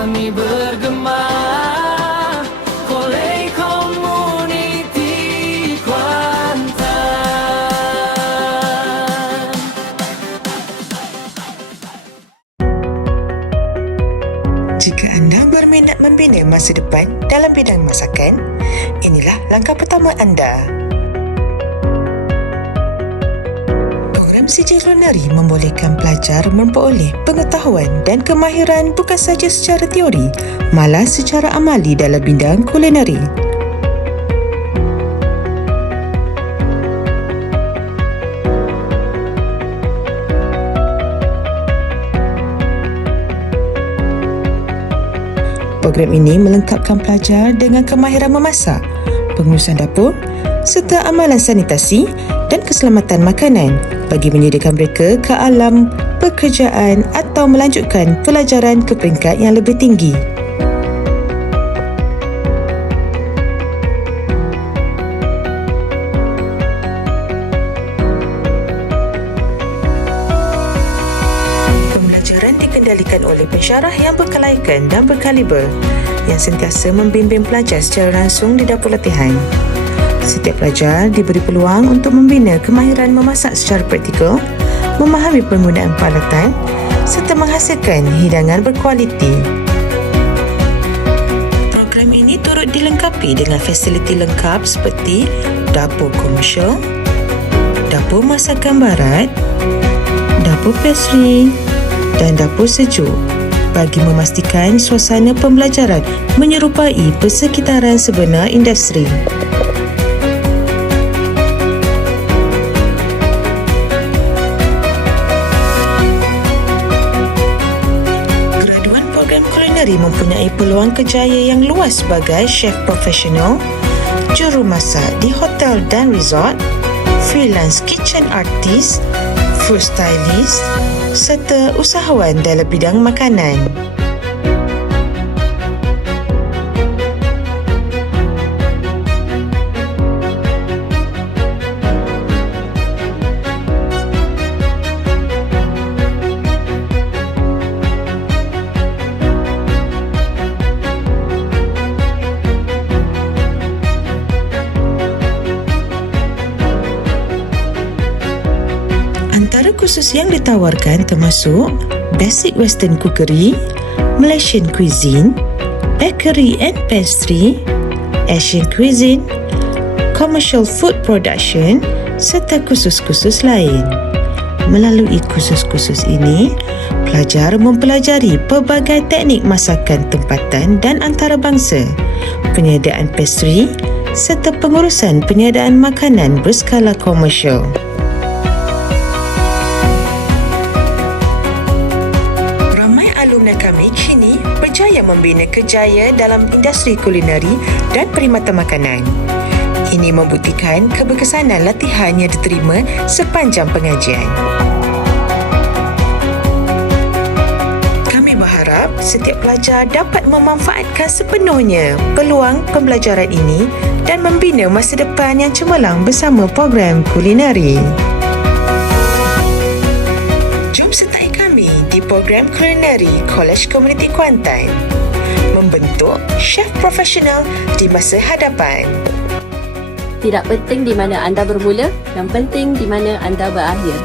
kami bergema oleh komuniti Kuantan. Jika anda berminat membina masa depan dalam bidang masakan, inilah langkah pertama anda. Program CJ Culinary membolehkan pelajar memperoleh pengetahuan dan kemahiran bukan sahaja secara teori, malah secara amali dalam bidang kulineri. Program ini melengkapkan pelajar dengan kemahiran memasak, pengurusan dapur serta amalan sanitasi dan keselamatan makanan bagi menyediakan mereka ke alam pekerjaan atau melanjutkan pelajaran ke peringkat yang lebih tinggi. Pembelajaran dikendalikan oleh pensyarah yang berkelayakan dan berkaliber yang sentiasa membimbing pelajar secara langsung di dapur latihan. Setiap pelajar diberi peluang untuk membina kemahiran memasak secara praktikal, memahami penggunaan peralatan serta menghasilkan hidangan berkualiti. Program ini turut dilengkapi dengan fasiliti lengkap seperti dapur komersial, dapur masakan barat, dapur pastry dan dapur sejuk bagi memastikan suasana pembelajaran menyerupai persekitaran sebenar industri. Graduan program kulineri mempunyai peluang kerjaya yang luas sebagai chef profesional, jurumasak di hotel dan resort, freelance kitchen artist, food stylist serta usahawan dalam bidang makanan. Antara kursus yang ditawarkan termasuk Basic Western Cookery, Malaysian Cuisine, Bakery and Pastry, Asian Cuisine, Commercial Food Production serta kursus-kursus lain. Melalui kursus-kursus ini, pelajar mempelajari pelbagai teknik masakan tempatan dan antarabangsa, penyediaan pastry serta pengurusan penyediaan makanan berskala komersial. Alumni kami kini berjaya membina kerjaya dalam industri kulineri dan perkhidmatan makanan. Ini membuktikan keberkesanan latihan yang diterima sepanjang pengajian. Kami berharap setiap pelajar dapat memanfaatkan sepenuhnya peluang pembelajaran ini dan membina masa depan yang cemerlang bersama program kulineri. Jom sertai kami di program kulineri Kolej Komuniti Kuantan, membentuk chef profesional di masa hadapan. Tidak penting di mana anda bermula, yang penting di mana anda berakhir.